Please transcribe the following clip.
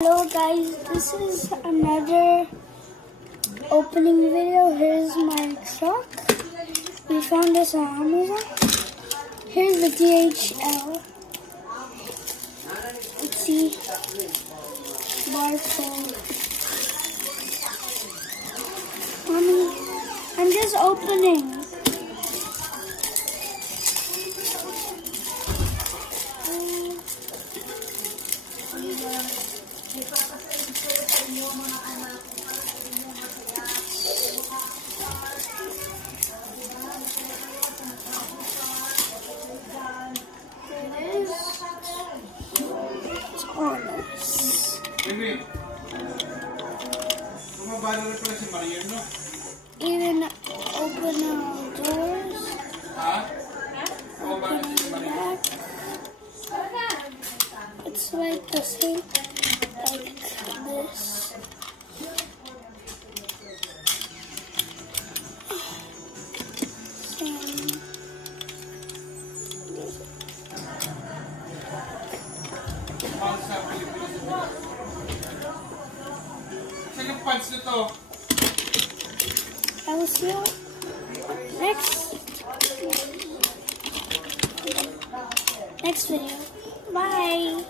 Hello guys, this is another opening video. Here's my truck. We found this on Amazon. Here's the DHL. Let's see. Barcode. Mommy, I'm just opening. Even open the doors. Open the back. It's like the same, like this. I will see you next video. Bye.